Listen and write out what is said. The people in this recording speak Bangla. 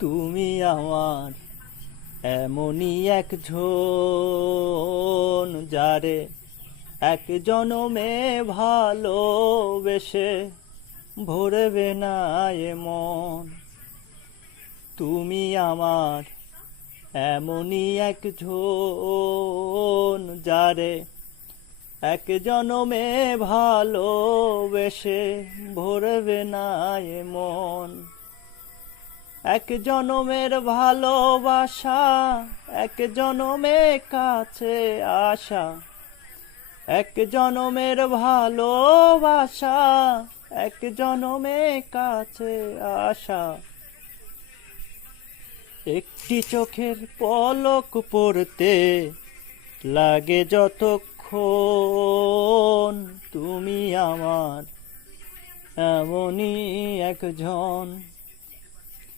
তুমি আমার এমনই একজন যারে এক জনমে ভালোবেসে ভরবে না এ মন। তুমি আমার এমনই একজন যারে এক জনমে ভালোবেসে ভরবে না এ মন। এক জনমের ভালোবাসা, এক জনমে কাছে আসা, এক জনমের ভালোবাসা, এক জনমে কাছে আসা। একটি চোখের পলক পড়তে লাগে যতক্ষণ। তুমি আমার এমনই একজন।